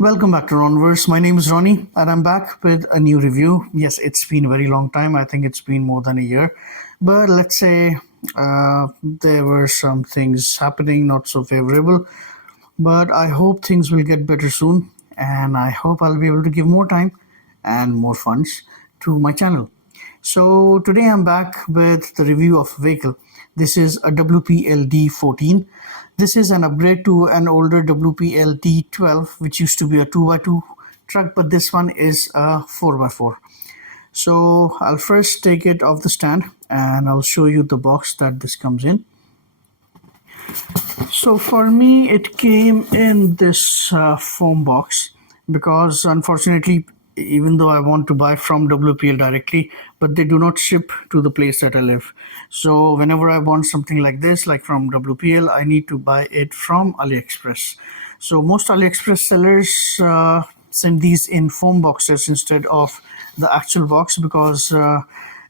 Welcome back to Ronverse. My name is Ronnie, and I'm back with a new review. Yes, it's been a very long time. I think it's been more than a year. But let's say there were some things happening not so favorable. But I hope things will get better soon, and I hope I'll be able to give more time and more funds to my channel. So today I'm back with the review of vehicle. This is a WPL D-14. This is an upgrade to an older WPL D-12, which used to be a 2x2 truck, but this one is a 4x4. So I'll first take it off the stand and I'll show you the box that this comes in. So for me, it came in this foam box because unfortunately, even though I want to buy from WPL directly, but they do not ship to the place that I live. So whenever I want something like this, like from WPL, I need to buy it from AliExpress. So most AliExpress sellers send these in foam boxes instead of the actual box because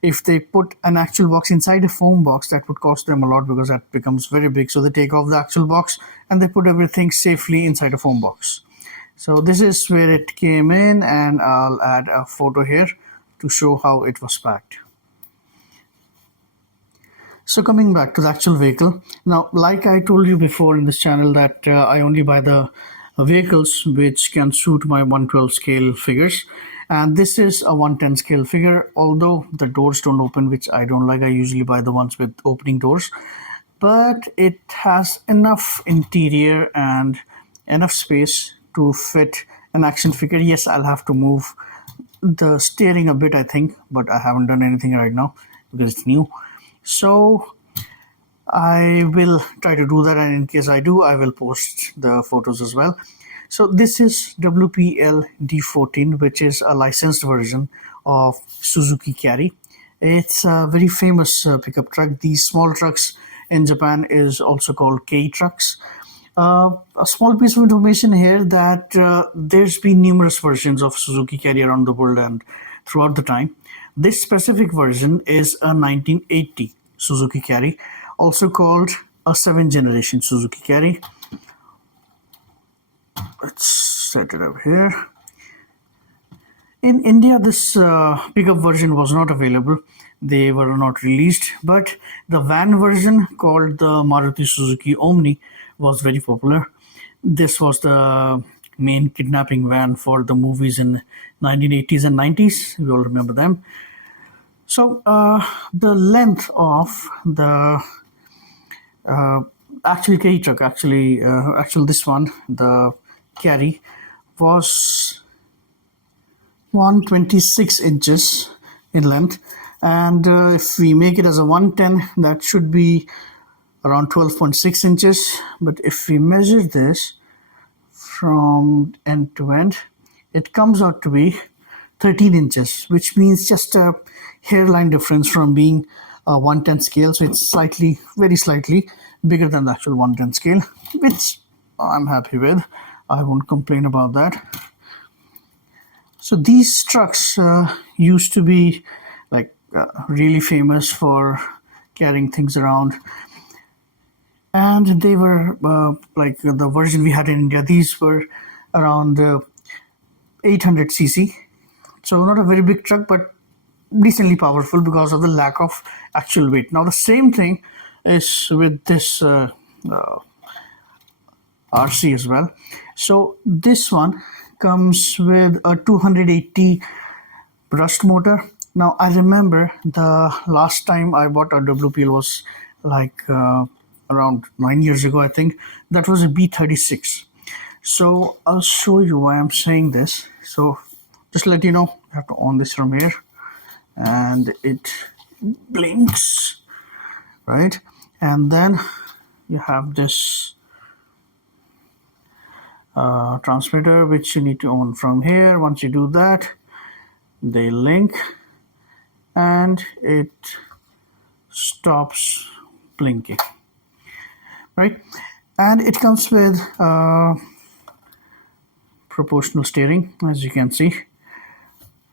if they put an actual box inside a foam box, that would cost them a lot because that becomes very big. So they take off the actual box and they put everything safely inside a foam box. So this is where it came in, and I'll add a photo here to show how it was packed. So coming back to the actual vehicle, now like I told you before in this channel that I only buy the vehicles which can suit my 112 scale figures, and this is a 110 scale figure, although the doors don't open, which I don't like. I usually buy the ones with opening doors, but it has enough interior and enough space to fit an action figure. Yes, I'll have to move the steering a bit, I think, but I haven't done anything right now because it's new. So I will try to do that, and in case I do, I will post the photos as well. So this is WPL D-14, which is a licensed version of Suzuki Carry. It's a very famous pickup truck. These small trucks in Japan is also called K trucks. A small piece of information here that there's been numerous versions of Suzuki Carry around the world and throughout the time. This specific version is a 1980 Suzuki Carry, also called a 7th generation Suzuki Carry. Let's set it up here. In India, this pickup version was not available. They were not released, but the van version called the Maruti Suzuki Omni was very popular. This was the main kidnapping van for the movies in 1980s and 90s. We all remember them. So the length of the actual Carry truck, actually this one, the Carry, was 126 inches in length, and if we make it as a 110, that should be around 12.6 inches. But if we measure this from end to end, it comes out to be 13 inches, which means just a hairline difference from being a 110 scale. So it's slightly, very slightly bigger than the actual 110 scale, which I'm happy with. I won't complain about that. So these trucks used to be like really famous for carrying things around, and they were like the version we had in India. These were around 800cc, so not a very big truck, but decently powerful because of the lack of actual weight. Now the same thing is with this RC as well. So this one comes with a 280 brushed motor. Now I remember the last time I bought a WPL was like around 9 years ago, I think. That was a B36. So I'll show you why I'm saying this. So just to let you know, I have to on this from here, and it blinks, right? And then you have this transmitter which you need to on from here. Once you do that, they link and it stops blinking, right? And it comes with proportional steering. As you can see,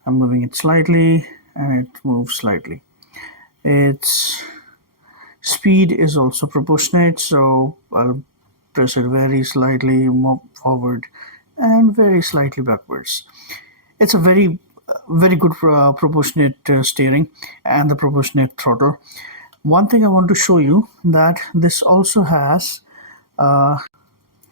I'm moving it slightly and it moves slightly. Its speed is also proportionate, so I'll press it very slightly, move forward and very slightly backwards. It's a very good proportionate steering and the proportionate throttle. One thing I want to show you that this also has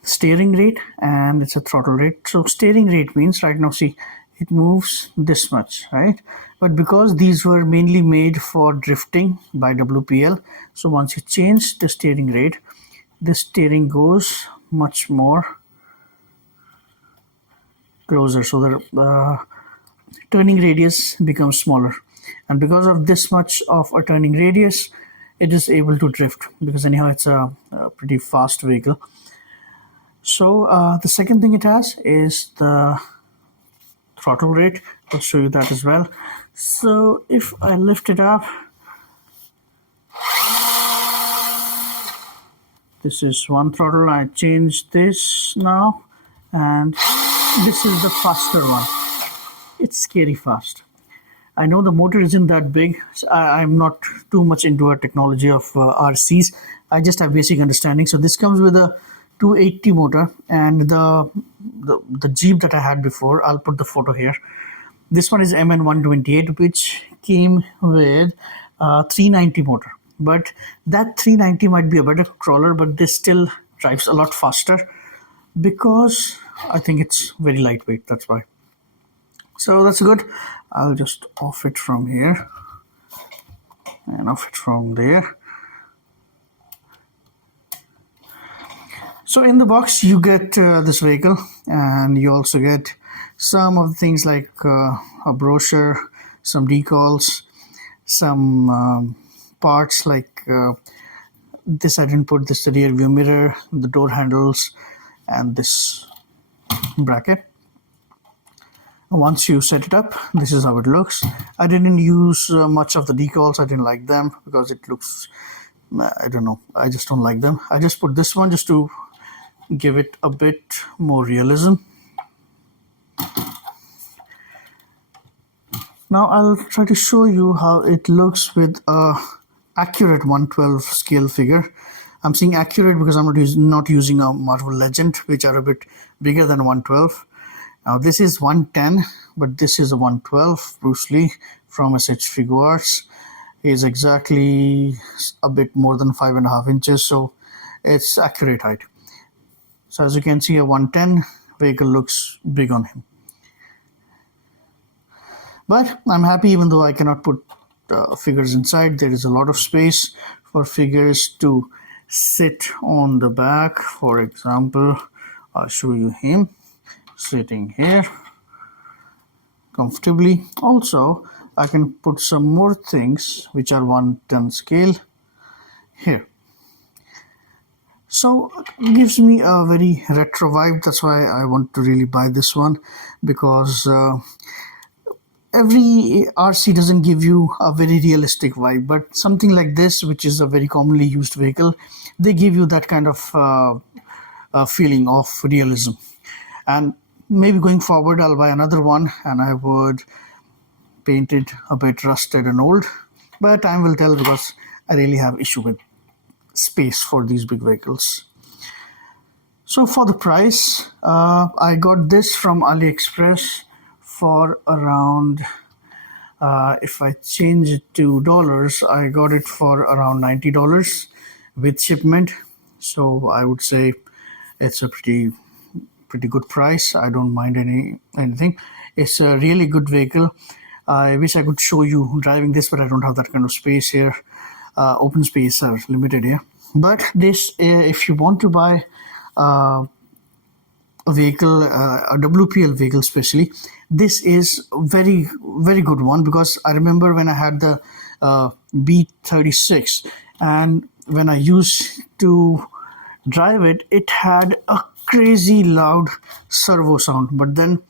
steering rate and it's a throttle rate. So steering rate means right now, see, it moves this much, right? But because these were mainly made for drifting by WPL, so once you change the steering rate, the steering goes much more closer, so the turning radius becomes smaller, and because of this much of a turning radius, it is able to drift, because anyhow it's a pretty fast vehicle. So the second thing it has is the throttle rate. I'll show you that as well. So if I lift it up, this is one throttle. I change this now, and this is the faster one. It's scary fast. I know the motor isn't that big. So I'm not too much into a technology of RCs. I just have basic understanding. So this comes with a 280 motor, and the Jeep that I had before, I'll put the photo here. This one is MN128, which came with 390 motor. But that 390 might be a better crawler, but this still drives a lot faster because I think it's very lightweight. That's why. So that's good. I'll just off it from here and off it from there. So in the box you get this vehicle, and you also get some of the things like a brochure, some decals, some parts like this. I didn't put this, the rear view mirror, the door handles, and this bracket. Once you set it up, this is how it looks. I didn't use much of the decals. I didn't like them because it looks, I don't know, I just don't like them. I just put this one just to give it a bit more realism. Now I'll try to show you how it looks with a accurate 112 scale figure. I'm saying accurate because I'm not using a Marvel Legend, which are a bit bigger than 112. Now this is 110, but this is a 112. Bruce Lee from SH Figuarts is exactly a bit more than 5.5 inches, so it's accurate height. So as you can see, a 110 vehicle looks big on him. But I'm happy, even though I cannot put figures inside. There is a lot of space for figures to sit on the back. For example, I'll show you him sitting here comfortably. Also, I can put some more things which are 110 scale here. So it gives me a very retro vibe. That's why I want to really buy this one, because every RC doesn't give you a very realistic vibe, but something like this, which is a very commonly used vehicle, they give you that kind of feeling of realism. And maybe going forward, I'll buy another one and I would paint it a bit rusted and old, but time will tell, because I really have issue with space for these big vehicles. So for the price, I got this from AliExpress for around, if I change it to dollars, I got it for around $90 with shipment. So I would say it's a pretty good price. I don't mind anything. It's a really good vehicle. I wish I could show you driving this, but I don't have that kind of space here. Open space are limited here. But this, if you want to buy a vehicle, a WPL vehicle especially, this is very good one, because I remember when I had the B36, and when I used to drive it, it had a crazy loud servo sound. But then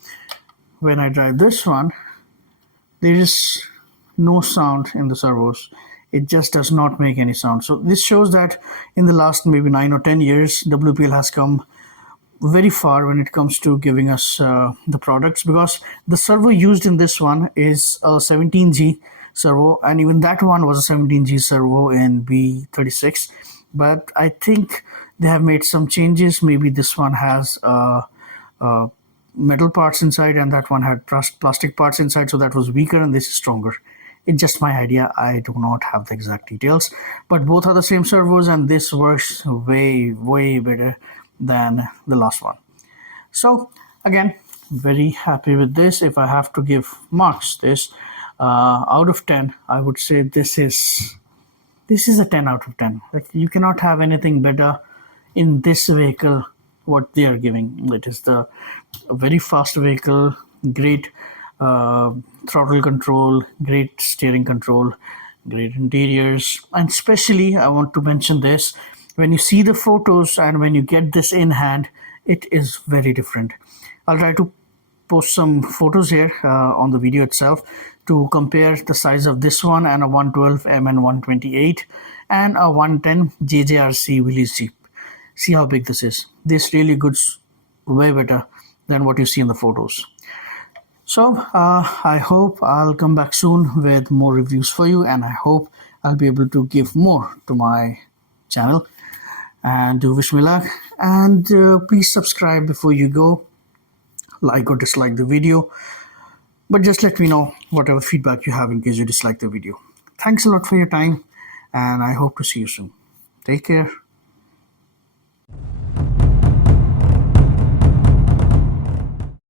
when I drive this one, there is no sound in the servos. It just does not make any sound. So this shows that in the last maybe 9 or 10 years, WPL has come very far when it comes to giving us the products, because the servo used in this one is a 17G servo, and even that one was a 17G servo in B36. But I think they have made some changes. Maybe this one has a metal parts inside, and that one had plastic parts inside, so that was weaker and this is stronger. It's just my idea. I do not have the exact details, but both are the same servos and this works way better than the last one. So again, very happy with this. If I have to give marks this out of 10, I would say this is a 10 out of 10. Like, you cannot have anything better in this vehicle what they are giving. It is a very fast vehicle, great throttle control, great steering control, great interiors, and especially I want to mention this: when you see the photos and when you get this in hand, it is very different. I'll try to post some photos here on the video itself to compare the size of this one and a 112M and 128 and a 110 JJRC Willys Jeep. See how big this is. This really goods way better than what you see in the photos. So I hope I'll come back soon with more reviews for you, and I hope I'll be able to give more to my channel. And do wish me luck, and please subscribe before you go. Like or dislike the video, but just let me know whatever feedback you have in case you dislike the video. Thanks a lot for your time, and I hope to see you soon. Take care.